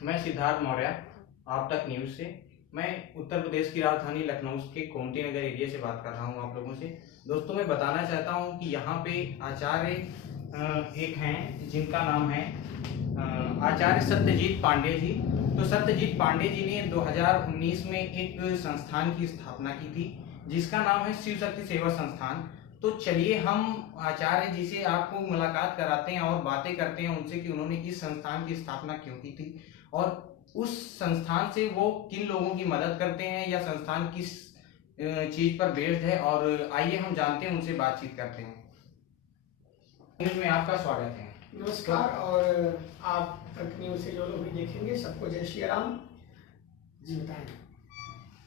मैं सिद्धार्थ मौर्य, आप तक न्यूज़ से। मैं उत्तर प्रदेश की राजधानी लखनऊ के गोमती नगर एरिया से बात कर रहा हूँ आप लोगों से। दोस्तों, मैं बताना चाहता हूँ कि यहाँ पे आचार्य एक हैं जिनका नाम है आचार्य सत्यजीत पांडे जी। तो सत्यजीत पांडे जी ने 2019 में एक संस्थान की स्थापना की थी जिसका नाम है शिव शक्ति सेवा संस्थान। तो चलिए हम आचार्य जी से आपको मुलाकात कराते हैं और बातें करते हैं उनसे कि उन्होंने इस संस्थान की स्थापना क्यों की थी और उस संस्थान से वो किन लोगों की मदद करते हैं या संस्थान किस चीज पर बेस्ड है। और आइए हम जानते हैं, उनसे बातचीत करते हैं। न्यूज में आपका स्वागत है। नमस्कार। और आप तक न्यूज से जो लोग भी देखेंगे सबको जय श्री राम जी। बताएं।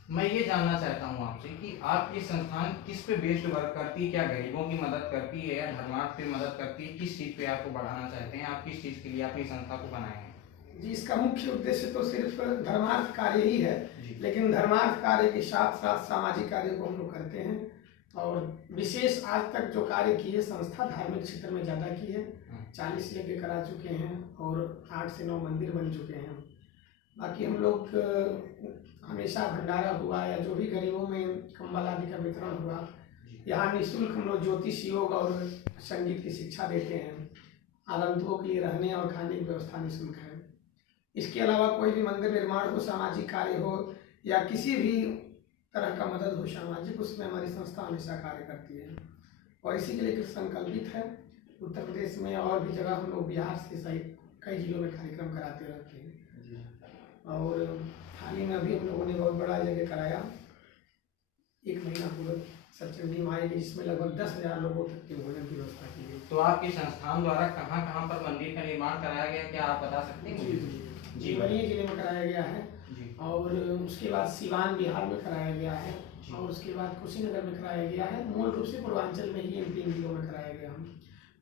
मैं ये जानना चाहता हूँ आपसे कि आपकी संस्थान किस पे बेस्ड वर्क करती है, क्या गरीबों की मदद करती है या धर्मार्थ पे मदद करती है, किस चीज पे आपको बढ़ाना चाहते हैं, आप किस चीज के लिए अपनी संस्था को बनाए हैं? जी, इसका मुख्य उद्देश्य तो सिर्फ धर्मार्थ कार्य ही है, लेकिन धर्मार्थ कार्य के साथ साथ सामाजिक कार्य को हम लोग करते हैं। और विशेष आज तक जो कार्य किए संस्था धार्मिक क्षेत्र में ज़्यादा की है। 40 यज्ञ करा चुके हैं और 8 से 9 मंदिर बन चुके हैं। बाकी हम लोग हमेशा भंडारा हुआ या जो भी गरीबों में कंबल आदि का वितरण हुआ, यहाँ निःशुल्क हम लोग ज्योतिष योग और संगीत की शिक्षा देते हैं। आगंतुकों के लिए रहने और खाने की व्यवस्था निःशुल्क है। इसके अलावा कोई भी मंदिर निर्माण हो, सामाजिक कार्य हो या किसी भी तरह का मदद हो सामाजिक, उसमें हमारी संस्था हमेशा कार्य करती है और इसी के लिए संकल्पित है। उत्तर प्रदेश में और भी जगह हम लोग बिहार से सहित कई जिलों में कार्यक्रम कराते रहते हैं। और हाल ही में अभी हम लोगों ने बहुत बड़ा जगह कराया, 1 महीना पूरा सचंडी माई के, जिसमें लगभग 10,000 लोगों तक के भोजन की व्यवस्था की गई। तो आपके संस्थान द्वारा कहाँ कहाँ पर मंदिर का निर्माण कराया गया, क्या आप बता सकते हैं? जी, बलिया जिले में कराया गया है और उसके बाद सिवान बिहार में कराया गया है और उसके बाद कुशीनगर में कराया गया है। मूल रूप से पूर्वांचल में ही इन 3 जिलों में कराया गया है।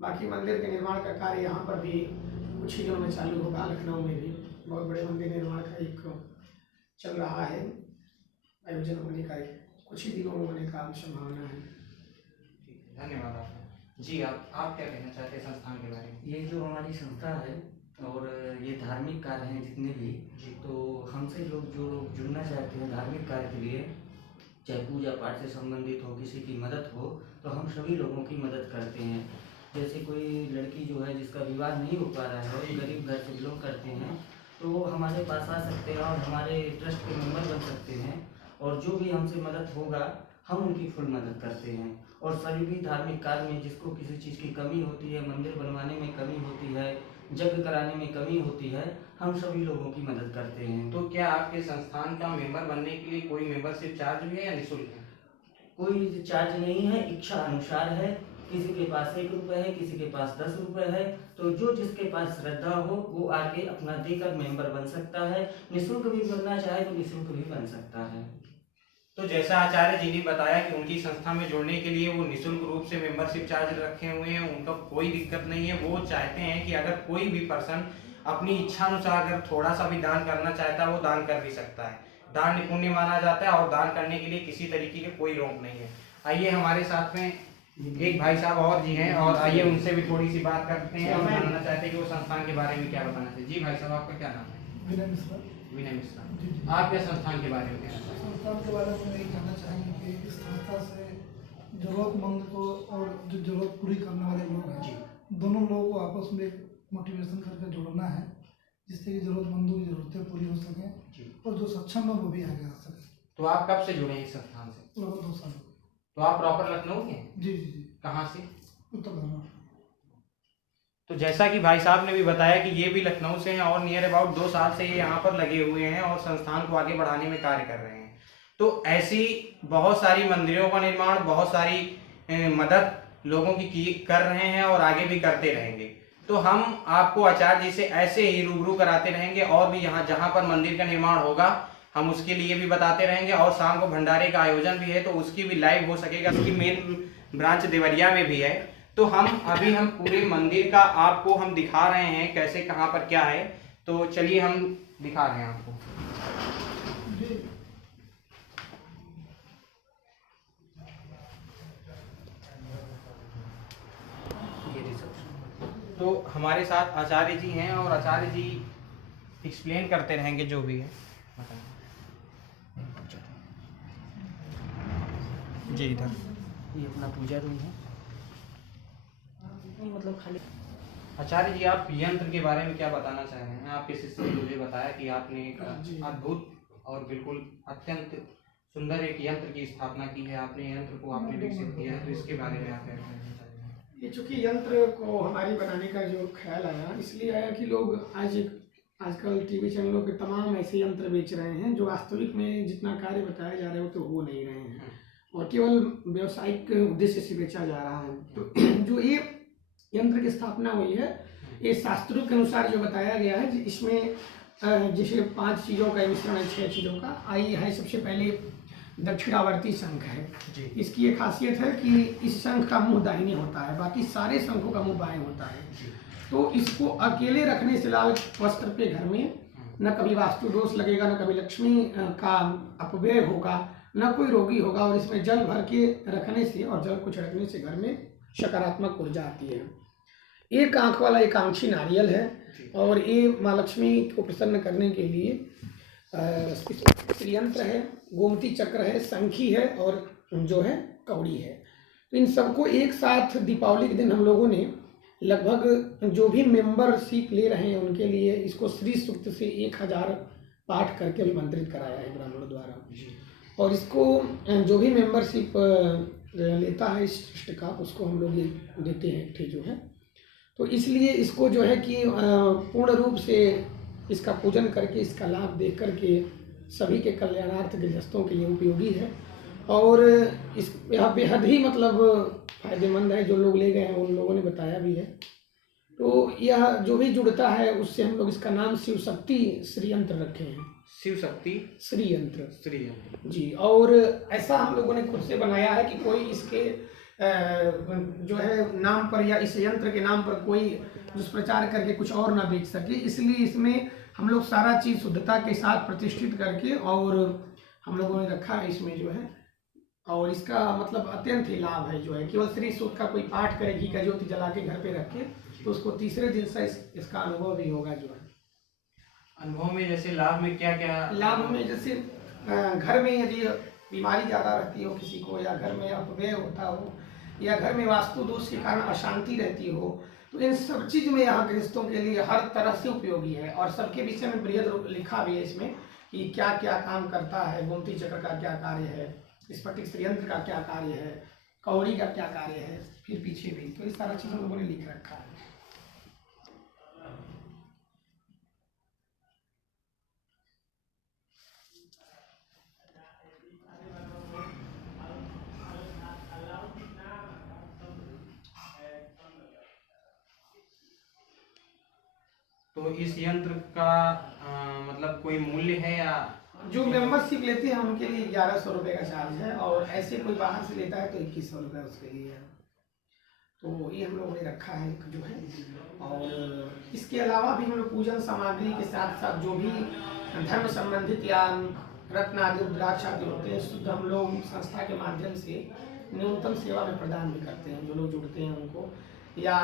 बाकी मंदिर के निर्माण का कार्य यहाँ पर भी कुछ ही दिनों में चालू होगा। लखनऊ में भी बहुत बड़े मंदिर निर्माण का एक चल रहा है, आयोजन होने का कुछ ही दिनों में होने का संभावना है। धन्यवाद आपका। जी, आप क्या कहना चाहते हैं संस्थान के बारे में? ये जो हमारी संस्था है और ये धार्मिक कार्य हैं जितने भी, तो हमसे लोग जो लोग जुड़ना चाहते हैं धार्मिक कार्य के लिए, चाहे पूजा पाठ से संबंधित हो, किसी की मदद हो, तो हम सभी लोगों की मदद करते हैं। जैसे कोई लड़की जो है जिसका विवाह नहीं हो पा रहा है, गरीब घर से बिलोंग करते हैं, तो वो हमारे पास आ सकते हैं और हमारे ट्रस्ट के मेंबर बन सकते हैं और जो भी हमसे मदद होगा हम उनकी फुल मदद करते हैं। और सभी भी धार्मिक कार्य में जिसको किसी चीज़ की कमी होती है, मंदिर बनवाने में कमी होती है, यज्ञ कराने में कमी होती है, हम सभी लोगों की मदद करते हैं। तो क्या आपके संस्थान का मेंबर बनने के लिए कोई मेंबरशिप चार्ज भी है या निःशुल्क है? कोई चार्ज नहीं है, इच्छा अनुसार है। किसी के पास 1 रुपये है, किसी के पास 10 रुपये है, तो जो जिसके पास श्रद्धा हो वो आके अपना देकर मेंबर बन सकता है। निःशुल्क भी बनना चाहे तो निःशुल्क भी बन सकता है। तो जैसा आचार्य जी ने बताया कि उनकी संस्था में जुड़ने के लिए वो निःशुल्क रूप से मेंबरशिप चार्ज रखे हुए हैं, उनका कोई दिक्कत नहीं है। वो चाहते हैं कि अगर कोई भी पर्सन अपनी इच्छा अनुसार अगर थोड़ा सा भी दान करना चाहता है वो दान कर भी सकता है। दान पुण्य माना जाता है और दान करने के लिए किसी तरीके की कोई रोक नहीं है। आइए, हमारे साथ में एक भाई साहब और जी हैं और आइए उनसे भी थोड़ी सी बात करते हैं और जानना चाहते हैं कि वो संस्थान के बारे में क्या बताना चाहिए। जी भाई साहब, आपका क्या नाम है? विनय मिश्रा। विनय मिश्रा। आप क्या संस्थान के बारे में कहना चाहते हैं? संस्थान के बारे में यही कहना चाहेंगे कि इस संस्था से जरूरतमंद को और जो जरूरत पूरी करने वाले लोग हैं, दोनों लोगों को आपस में एक मोटिवेशन करके जोड़ना है, जिससे कि जरूरतमंदों की जरूरतें पूरी हो सकें और जो सक्षम है वो भी आगे आ सके। तो आप कब से जुड़े हैं इस संस्थान से? लगभग 2 साल। तो आप प्रॉपर लखनऊ के? जी जी जी। कहाँ से? उत्तर प्रदेश। तो जैसा कि भाई साहब ने भी बताया कि ये भी लखनऊ से हैं और नियर अबाउट 2 साल से ये यहाँ पर लगे हुए हैं और संस्थान को आगे बढ़ाने में कार्य कर रहे हैं। तो ऐसी बहुत सारी मंदिरों का निर्माण, बहुत सारी मदद लोगों की कर रहे हैं और आगे भी करते रहेंगे। तो हम आपको आचार्य जी से ऐसे ही रूबरू कराते रहेंगे और भी यहाँ जहाँ पर मंदिर का निर्माण होगा हम उसके लिए भी बताते रहेंगे और शाम को भंडारे का आयोजन भी है तो उसकी भी लाइव हो सकेगा। उसकी मेन ब्रांच देवरिया में भी है। तो हम पूरे मंदिर का आपको हम दिखा रहे हैं कैसे कहाँ पर क्या है। तो चलिए हम दिखा रहे हैं आपको। तो हमारे साथ आचार्य जी हैं और आचार्य जी एक्सप्लेन करते रहेंगे जो भी है। जी इधर ये अपना पूजा रूम है, मतलब खाली। आचार्य जी, आप यंत्र के बारे में क्या बताना चाह रहे हैं? आपके शिष्य ने मुझे बताया कि आपने एक अद्भुत और बिल्कुल अत्यंत सुंदर एक यंत्र की स्थापना की है, आपने यंत्र को आपने विकसित किया है, तो इसके बारे में आप क्या कहना चाहते हैं? ये चूँकि यंत्र को हमारी बनाने का जो ख्याल आया, इसलिए आया कि लोग आजकल टीवी चैनलों पे तमाम ऐसे यंत्र बेच रहे हैं जो वास्तविक में जितना कार्य बताया जा रहा है वो तो हो नहीं रहे हैं और केवल व्यावसायिक उद्देश्य से बेचा जा रहा है। तो जो ये यंत्र की स्थापना हुई है, ये शास्त्रों के अनुसार जो बताया गया है, इसमें जैसे 5 चीज़ों का मिश्रण है, 6 चीज़ों का। आई है सबसे पहले दक्षिणावर्ती शंख है जी। इसकी ये खासियत है कि इस शंख का मुंह दाहिने होता है, बाकी सारे शंखों का मुंह बाएं होता है जी। तो इसको अकेले रखने से लाल वस्त्र पे घर में न कभी वास्तु दोष लगेगा, न कभी लक्ष्मी का अपव्यय होगा, न कोई रोगी होगा। और इसमें जल भर के रखने से और जल को छिड़कने से घर में सकारात्मक ऊर्जा आती है। एक आंख वाला एक आंक्षी नारियल है और ये माँ लक्ष्मी को प्रसन्न करने के लिए श्रीयंत्र है, गोमती चक्र है, शंखी है और जो है कौड़ी है। तो इन सबको एक साथ दीपावली के दिन हम लोगों ने लगभग जो भी मेंबरशिप ले रहे हैं उनके लिए इसको श्री सूक्त से 1000 पाठ करके अभिमंत्रित कराया है ब्राह्मणों द्वारा। और इसको जो भी मेंबरशिप लेता है इस ट्रस्ट का, उसको हम लोग ये देते हैं ठे जो है। तो इसलिए इसको जो है कि पूर्ण रूप से इसका पूजन करके इसका लाभ देख करके सभी के कल्याणार्थ गृहस्थों के लिए उपयोगी है और इस यह बेहद ही मतलब फायदेमंद है। जो लोग ले गए हैं उन लोगों ने बताया भी है। तो यह जो भी जुड़ता है उससे हम लोग इसका नाम शिव शक्ति श्रीयंत्र रखे हैं। शिव शक्ति श्रीयंत्र जी। और ऐसा हम लोगों ने खुद से बनाया है कि कोई इसके जो है नाम पर या इस यंत्र के नाम पर कोई दुष्प्रचार करके कुछ और ना बेच सके, इसलिए इसमें हम लोग सारा चीज़ शुद्धता के साथ प्रतिष्ठित करके और हम लोगों ने रखा है इसमें जो है। और इसका मतलब अत्यंत ही लाभ है जो है। केवल श्री सूक्त का कोई पाठ करे, घी का ज्योति जला के घर पे रखे तो उसको तीसरे दिन से इसका अनुभव भी होगा जो है। अनुभव में जैसे लाभ में क्या क्या लाभ में जैसे घर में यदि बीमारी ज़्यादा रहती हो किसी को, या घर में अपव्यय होता हो, या घर में वास्तु दोष के कारण अशांति रहती हो, तो इन सब चीज़ में यहाँ गृहस्थों के लिए हर तरह से उपयोगी है। और सबके विषय में बृहद लिखा भी है इसमें कि क्या क्या काम करता है, गोमती चक्र का क्या कार्य है, स्फटिक श्रीयंत्र का क्या कार्य है, कौड़ी का क्या कार्य है, फिर पीछे भी। तो इस सारा चीज़ हम लोगों ने लिख रखा है। तो इस यंत्र का मतलब कोई मूल्य है या जो मेंबरशिप लेते हैं उनके लिए 1100 रुपये का चार्ज है और ऐसे कोई बाहर से लेता है तो 2100 रुपये उसके लिए है। तो ये हम लोगों ने रखा है जो है। और इसके अलावा भी हम लोग पूजन सामग्री के साथ साथ जो भी धर्म संबंधित या रत्न आदि रुद्राक्ष आदि होते हैं शुद्ध हम लोग संस्था के माध्यम से न्यूनतम सेवा में प्रदान भी करते हैं। जो लोग जुड़ते हैं उनको, या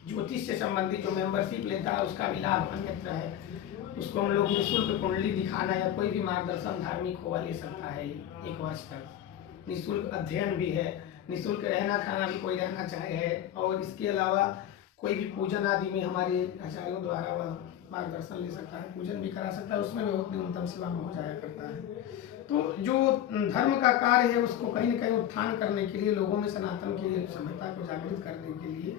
ज्योतिष से संबंधित जो मेंबरशिप लेता है उसका भी लाभ अन्यत्र है। उसको हम लोग निःशुल्क कुंडली दिखाना या कोई भी मार्गदर्शन धार्मिक होगा ले सकता है 1 वर्ष तक। निःशुल्क अध्ययन भी है, निःशुल्क रहना खाना भी कोई रहना चाहे है। और इसके अलावा कोई भी पूजन आदि में हमारे आचार्यों द्वारा वह मार्गदर्शन ले सकता है, पूजन भी करा सकता है, उसमें बहुत न्यूनतम सेवा में हो जाया करता है। तो जो धर्म का कार्य है उसको कहीं न कहीं उत्थान करने के लिए, लोगों में सनातन के लिए सभ्यता को जागृत करने के लिए,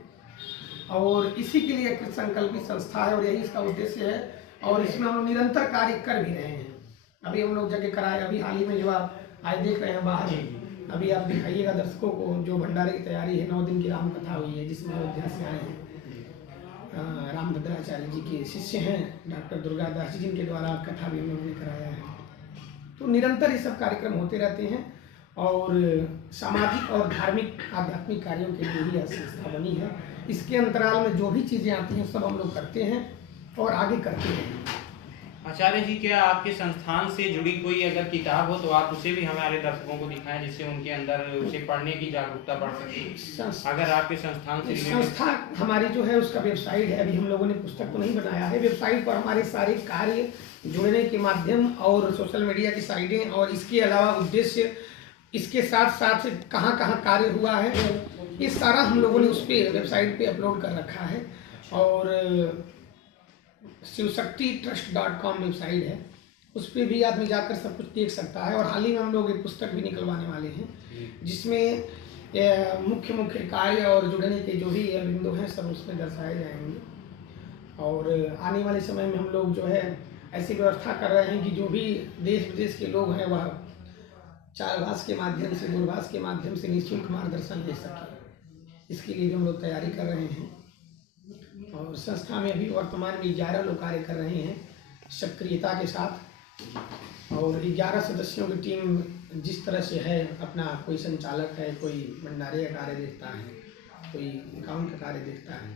और इसी के लिए एक संकल्पित संस्था है और यही इसका उद्देश्य है। और इसमें हम लोग निरंतर कार्य कर भी रहे हैं। अभी हम लोग जगह कराए, अभी हाल ही में जो आप आज देख रहे हैं बाहर, अभी आप दिखाइएगा दर्शकों को, जो भंडारे की तैयारी है, 9 दिन की राम कथा हुई है जिसमें अयोध्या से आए हैं रामभद्राचार्य जी के शिष्य हैं डॉक्टर दुर्गादास जी, जिनके द्वारा कथा भी हम लोगों ने कराया है। तो निरंतर ये सब कार्यक्रम होते रहते हैं और सामाजिक और धार्मिक आध्यात्मिक कार्यों के लिए ही यह संस्था बनी है। इसके अंतराल में जो भी चीज़ें आती हैं सब हम लोग करते हैं और आगे करते हैं। आचार्य जी, क्या आपके संस्थान से जुड़ी कोई अगर किताब हो तो आप उसे भी हमारे दर्शकों को दिखाएं, जिससे उनके अंदर उसे पढ़ने की जागरूकता बढ़ सके। अगर आपके संस्थान से संस्था हमारी जो है उसका वेबसाइट है, अभी हम लोगों ने पुस्तक तो नहीं बनाया है। वेबसाइट पर हमारे सारे कार्य जुड़ने के माध्यम और सोशल मीडिया की साइटें और इसके अलावा उद्देश्य, इसके साथ साथ कहाँ कहाँ कार्य हुआ है, ये सारा हम लोगों ने उस पर वेबसाइट पे अपलोड कर रखा है। और शिवशक्ति-trust.com वेबसाइट है, उस पर भी आदमी जाकर सब कुछ देख सकता है। और हाल ही में हम लोग एक पुस्तक भी निकलवाने वाले हैं, जिसमें मुख्य मुख्य कार्य और जुड़ने के जो भी बिंदु हैं सब उसमें दर्शाए जाएंगे। और आने वाले समय में हम लोग जो है ऐसी व्यवस्था कर रहे हैं कि जो भी देश विदेश के लोग हैं वह चारभाष के माध्यम से, दूरभाष के माध्यम से निःशुल्क मार्गदर्शन ले सकें। इसके लिए भी हम लोग तैयारी कर रहे हैं। और संस्था में अभी वर्तमान में 11 लोग कार्य कर रहे हैं सक्रियता के साथ। और 11 सदस्यों की टीम जिस तरह से है, अपना कोई संचालक है, कोई भंडारे का कार्य देखता है, कोई अकाउंट का कार्य देखता है,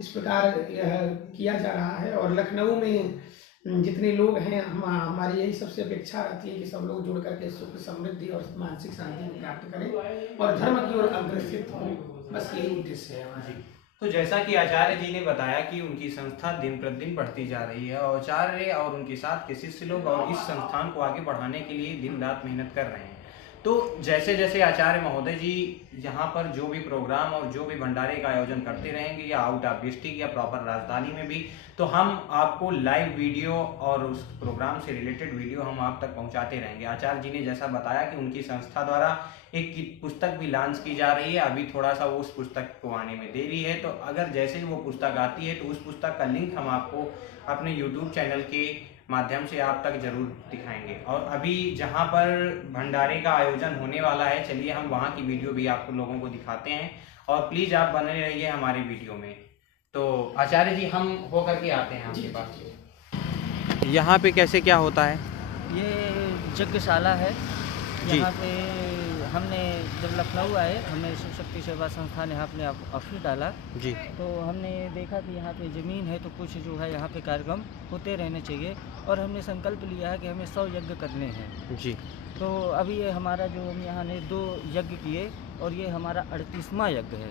इस प्रकार यह किया जा रहा है। और लखनऊ में जितने लोग हैं, हमारी यही सबसे अपेक्षा रहती है कि सब लोग जुड़ करके सुख समृद्धि और मानसिक शांति प्राप्त करें और धर्म की ओर अग्रसित हों। बस यही उद्देश्य है हमारा। तो जैसा कि आचार्य जी ने बताया कि उनकी संस्था दिन प्रतिदिन बढ़ती जा रही है और आचार्य और उनके साथ के शिष्य लोग और इस संस्थान को आगे बढ़ाने के लिए दिन रात मेहनत कर रहे हैं। तो जैसे जैसे आचार्य महोदय जी यहाँ पर जो भी प्रोग्राम और जो भी भंडारे का आयोजन करते रहेंगे, या आउट ऑफ डिस्ट्रिक्ट या प्रॉपर राजधानी में भी, तो हम आपको लाइव वीडियो और उस प्रोग्राम से रिलेटेड वीडियो हम आप तक पहुँचाते रहेंगे। आचार्य जी ने जैसा बताया कि उनकी संस्था द्वारा एक पुस्तक भी लॉन्च की जा रही है, अभी थोड़ा सा उस पुस्तक को आने में देरी है। तो अगर जैसे ही वो पुस्तक आती है तो उस पुस्तक का लिंक हम आपको अपने YouTube चैनल के माध्यम से आप तक जरूर दिखाएंगे। और अभी जहां पर भंडारे का आयोजन होने वाला है, चलिए हम वहां की वीडियो भी आपको लोगों को दिखाते हैं और प्लीज़ आप बने रहिए हमारे वीडियो में। तो आचार्य जी, हम हो करके आते हैं आपके पास। यहाँ पे कैसे क्या होता है? ये यज्ञशाला है। यहाँ पे हमने जब लखनऊ आए, हमने शिव शक्ति सेवा संस्थान यहाँ अपने ऑफिस डाला जी। तो हमने देखा कि यहाँ पे ज़मीन है तो कुछ जो है यहाँ पे कार्यक्रम होते रहने चाहिए। और हमने संकल्प लिया है कि हमें 100 यज्ञ करने हैं जी। तो अभी ये हमारा जो हम यहाँ ने 2 यज्ञ किए और ये हमारा 38वां यज्ञ है।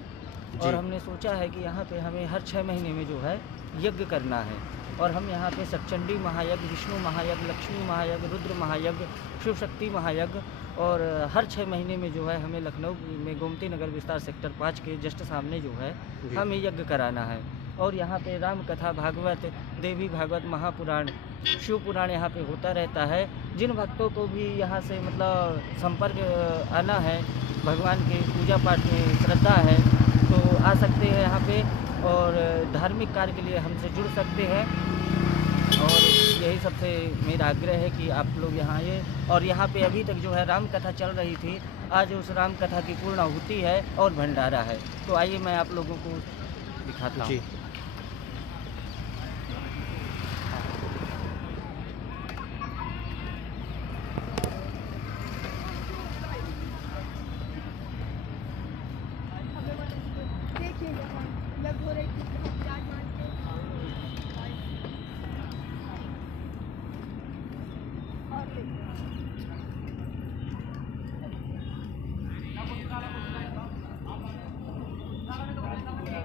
और हमने सोचा है कि यहाँ पे हमें हर 6 महीने में जो है यज्ञ करना है। और हम यहाँ पे सचंडी महायज्ञ, विष्णु महायज्ञ, लक्ष्मी महायज्ञ, रुद्र महायज्ञ, शिव शक्ति महायज्ञ, और हर 6 महीने में जो है हमें लखनऊ में गोमती नगर विस्तार सेक्टर 5 के जस्ट सामने जो है हमें यज्ञ कराना है। और यहाँ पे राम कथा, भागवत, देवी भागवत, महापुराण, शिव पुराण यहाँ पे होता रहता है। जिन भक्तों को भी यहाँ से मतलब संपर्क आना है, भगवान के पूजा पाठ में श्रद्धा है, तो आ सकते हैं यहाँ पे और धार्मिक कार्य के लिए हमसे जुड़ सकते हैं। और यही सबसे मेरा आग्रह है कि आप लोग यहाँ आइए। और यहाँ पे अभी तक जो है राम कथा चल रही थी, आज उस राम कथा की पूर्णाहुति है और भंडारा है। तो आइए मैं आप लोगों को दिखाता हूँ।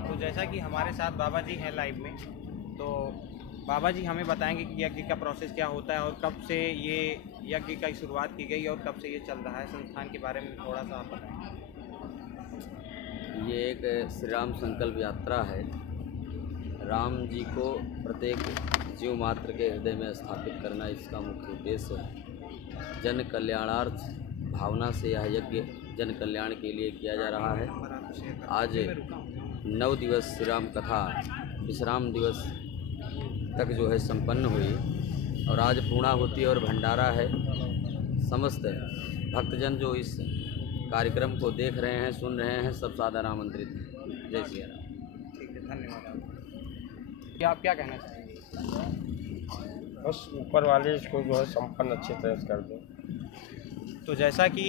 तो जैसा कि हमारे साथ बाबा जी हैं लाइव में, तो बाबा जी हमें बताएंगे कि यज्ञ का प्रोसेस क्या होता है और कब से ये यज्ञ की शुरुआत की गई और कब से ये चल रहा है, संस्थान के बारे में थोड़ा सा आप बताएं। ये एक श्री राम संकल्प यात्रा है। राम जी को प्रत्येक जीव मात्र के हृदय में स्थापित करना इसका मुख्य उद्देश्य है। जन कल्याणार्थ भावना से यह यज्ञ जन कल्याण के लिए किया जा रहा है। आज 9 दिवस श्री राम कथा विश्राम दिवस तक जो है संपन्न हुई और आज पूर्णाहुति और भंडारा है। समस्त भक्तजन जो इस कार्यक्रम को देख रहे हैं, सुन रहे हैं, सब सादर आमंत्रित हैं। जय श्री राम। ठीक है, धन्यवाद। क्या आप क्या कहना चाहेंगे? बस ऊपर वाले इसको जो है संपन्न अच्छी तरह से कर दें। तो जैसा कि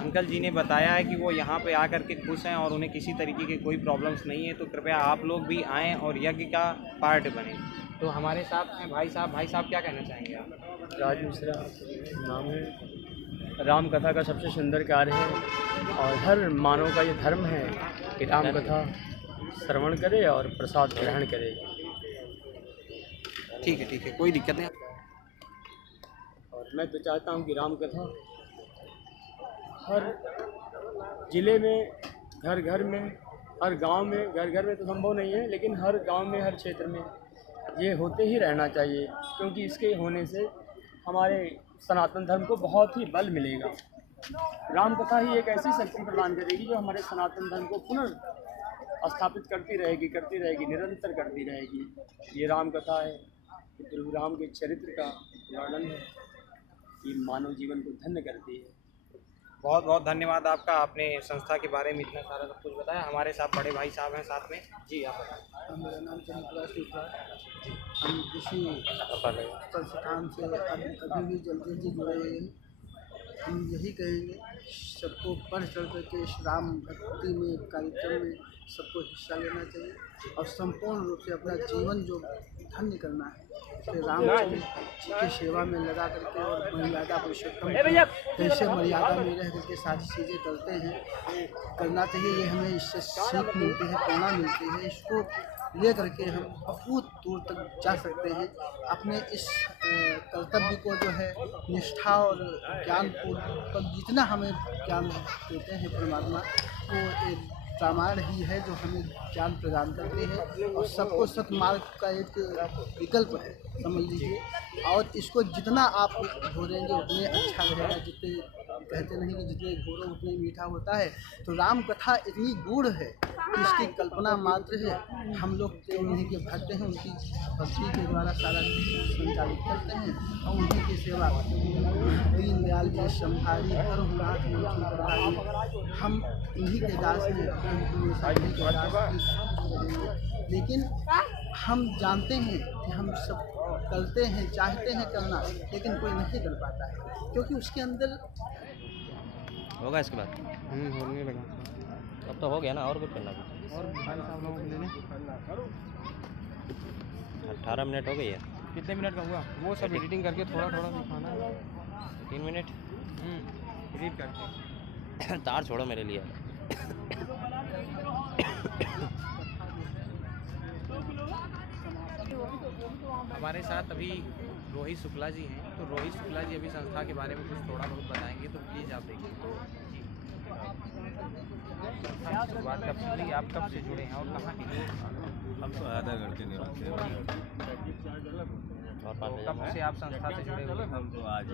अंकल जी ने बताया है कि वो यहाँ पे आकर के खुश हैं और उन्हें किसी तरीके की कोई प्रॉब्लम्स नहीं है, तो कृपया आप लोग भी आएँ और यज्ञ का पार्ट बनें। तो हमारे साथ हैं भाई साहब क्या कहना चाहेंगे आप? राज मिश्रा नाम है। राम कथा का सबसे सुंदर कार्य है और हर मानव का ये धर्म है कि राम कथा श्रवण करे और प्रसाद ग्रहण करे। ठीक है, कोई दिक्कत नहीं। और मैं तो चाहता हूँ कि राम कथा हर जिले में, घर घर में, हर गांव में, घर घर में तो संभव नहीं है, लेकिन हर गांव में, हर क्षेत्र में ये होते ही रहना चाहिए, क्योंकि इसके होने से हमारे सनातन धर्म को बहुत ही बल मिलेगा। राम कथा ही एक ऐसी शक्ति प्रदान करेगी जो हमारे सनातन धर्म को पुनर्स्थापित करती रहेगी, निरंतर करती रहेगी। ये राम कथा है, प्रभु राम के चरित्र का वर्णन है, ये मानव जीवन को धन्य करती है। बहुत बहुत धन्यवाद आपका, आपने संस्था के बारे में इतना सारा सब कुछ बताया। हमारे साथ बड़े भाई साहब हैं साथ में। जी आप बताएं। मेरा नाम चंद्रप्रकाश है। हम इसी संस्थान से अभी भी जल्दी से जुड़े हुए हैं। हम यही कहेंगे सबको बढ़ चढ़ करके इस राम भक्ति में कार्यक्रम में सबको हिस्सा लेना चाहिए और संपूर्ण रूप से अपना जीवन जो धन्य करना है श्री रामचंद्र जी की सेवा में लगा करके और मर्यादा पुरुषोत्तम कैसे मर्यादा में रह करके सारी चीज़ें करते हैं, करना चाहिए। ये हमें इससे सीख मिलती है, प्रेरणा मिलती है। इसको ले करके हम बहुत दूर तक जा सकते हैं। अपने इस कर्तव्य को जो है निष्ठा और ज्ञान पूर्वक जितना हमें ज्ञान देते हैं परमात्मा, वो एक रामायण ही है जो हमें ज्ञान प्रदान करती है और सबको सतमार्ग का एक विकल्प है समझ लीजिए। और इसको जितना आप घोरेंगे उतने अच्छा रहेगा। जितने कहते नहीं कि जितने घोरो उतने मीठा होता है, तो राम कथा इतनी गूढ़ है कि इसकी कल्पना मात्र है। हम लोग जो उन्हीं के भक्त हैं, उनकी भक्ति के द्वारा सारा संचालित करते हैं और उन्हीं की सेवा दीन दयाल जी संभारी हरनाथ हम इन्हीं के दास हैं, लेकिन हम जानते हैं कि हम सब करते हैं, चाहते हैं करना, लेकिन कोई नहीं कर पाता है क्योंकि उसके अंदर होगा इसके बाद होने लगा। अब तो हो गया ना, और कुछ करना और भाई साहब लोगों को लेने 18 मिनट हो गई है। कितने मिनट का हुआ? वो सब एडिटिंग करके थोड़ा दिखाना है। 3 मिनट एडिट करके तार छोड़ो मेरे लिए। हमारे साथ अभी रोहित शुक्ला जी हैं, तो रोहित शुक्ला जी अभी संस्था के बारे में कुछ थोड़ा बहुत बताएंगे, तो प्लीज़ आप देखिए। जी शुरुआत कब से हुई, आप कब से जुड़े हैं और कहाँ के? हम तो आधागढ़ के निवासी हैं। तो कब से आप संस्था से जुड़े हुए? हम तो आज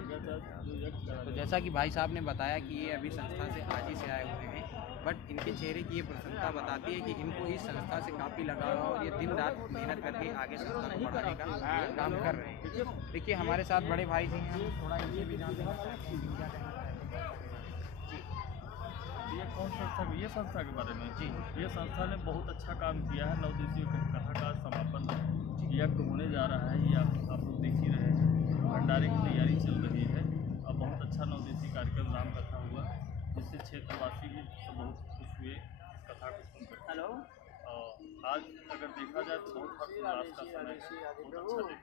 तो जैसा कि भाई साहब ने बताया कि ये अभी संस्था से आज ही से आए हुए हैं, बट इनके चेहरे की ये प्रसन्नता बताती है कि इनको इस संस्था से काफ़ी लगाव है और ये दिन रात मेहनत करके आगे संस्था को बढ़ाने का काम कर रहे हैं। देखिए हमारे साथ बड़े भाई जी हैं, हम थोड़ा इनसे भी जानते हैं। ये कौन संस्था? ये संस्था के बारे में जी, ये संस्था ने बहुत अच्छा काम किया है। 9 दिवसीय कथा का समापन यज्ञ होने जा रहा है, ये आप लोग देख ही रहे हैं। भंडारे की तैयारी चल रही है और बहुत अच्छा 9 दिवसीय कार्यक्रम राम कथा हुआ, जिससे क्षेत्रवासी भी सब बहुत खुश हुए कथा को सुनकर। हेलो। और आज अगर देखा जाए तो बहुत हर्षोल्लास का समय है, बहुत अच्छा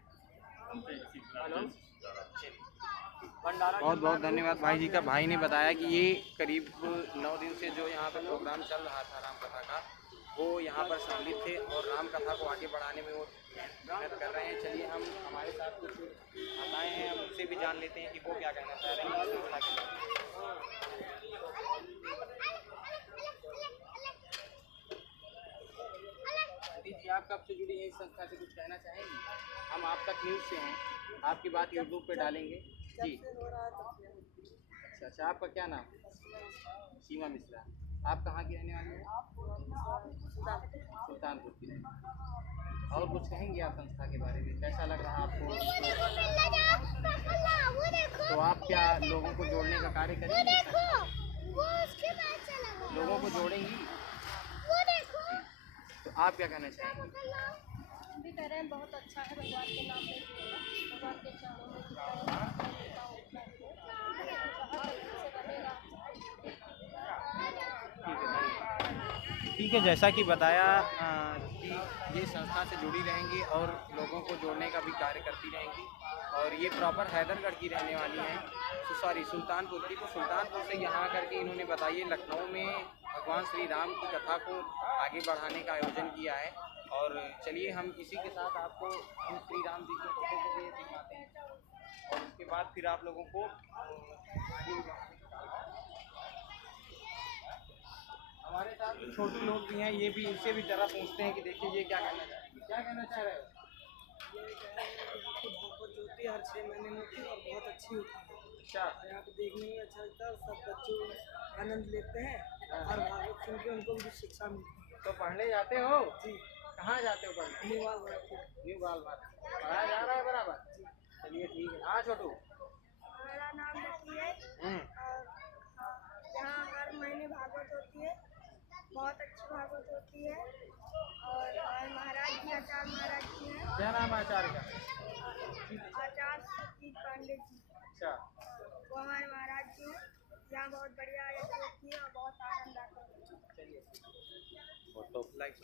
बहुत बहुत धन्यवाद भाई जी का। भाई ने बताया कि ये करीब 9 दिन से जो यहाँ पर प्रोग्राम चल रहा था राम कथा का, वो यहाँ पर सम्मिलित थे और राम कथा को आगे बढ़ाने में वो मेहनत कर रहे हैं। चलिए हम हमारे साथ कुछ माताएँ हैं, हम उनसे भी जान लेते हैं कि वो क्या कहना चाह रही हैं संस्था के बारे में। दीदी आप कब से जुड़ी हैं इस संस्था से, कुछ कहना चाहेंगी? हम आप तक न्यूज़ से हैं, आपकी बात यूट्यूब पे डालेंगे जी। अच्छा, आपका क्या नाम? सीमा मिश्रा। आप कहाँ की रहने वाली हैं? सुल्तानपुर की रहने। और कुछ कहेंगे आप संस्था के बारे में, कैसा लग रहा आपको? तो आप क्या लोगों को जोड़ने का कार्य करेंगे? लोगों को जोड़ेंगी? तो आप क्या कहना चाहेंगे? भी कह रहे हैं बहुत अच्छा है, भगवान के नाम पे भगवान के चरणों में ठीक है, जैसा कि बताया कि ये संस्था से जुड़ी रहेंगी और लोगों को जोड़ने का भी कार्य करती रहेंगी। और ये प्रॉपर हैदरगढ़ की रहने वाली हैं, सॉरी सुल्तानपुर की। तो सुल्तानपुर से यहाँ करके इन्होंने बताइए लखनऊ में भगवान श्री राम की कथा को आगे बढ़ाने का आयोजन किया है। और चलिए हम इसी के साथ आपको हम श्री राम जी के फोटो को भी दिखाते हैं और उसके बाद फिर आप लोगों को हमारे साथ छोटे लोग भी हैं, ये भी इनसे भी जरा पूछते हैं कि देखिए ये क्या कहना चाहेंगे, क्या कहना चाह रहे हो? भागवत जो होती है हर 6 महीने में होती है और बहुत अच्छी होती है। अच्छा, यहाँ पे देखने में अच्छा लगता है, सब बच्चे आनंद लेते हैं और भागवत सुन के उनको भी शिक्षा मिलती है। तो पढ़ने जाते हो? जी। कहाँ जाते हो पढ़ने? न्यू बाल न्यू बालवार पढ़ाया जा रहा है बराबर? चलिए ठीक है। हाँ छोटू, मेरा नाम लकी है और यहाँ हर महीने भागवत होती है, बहुत अच्छी भागवत होती है। और हमारे महाराज जी आचार्य महाराज जी हैं। क्या नाम है आचार्य का? आचार्य सतीश पांडे जी। अच्छा, वो हमारे महाराज जी हैं। यहाँ बहुत बढ़िया आयोजन होती है और बहुत आनंद आता है। चलिए फोटो लाइक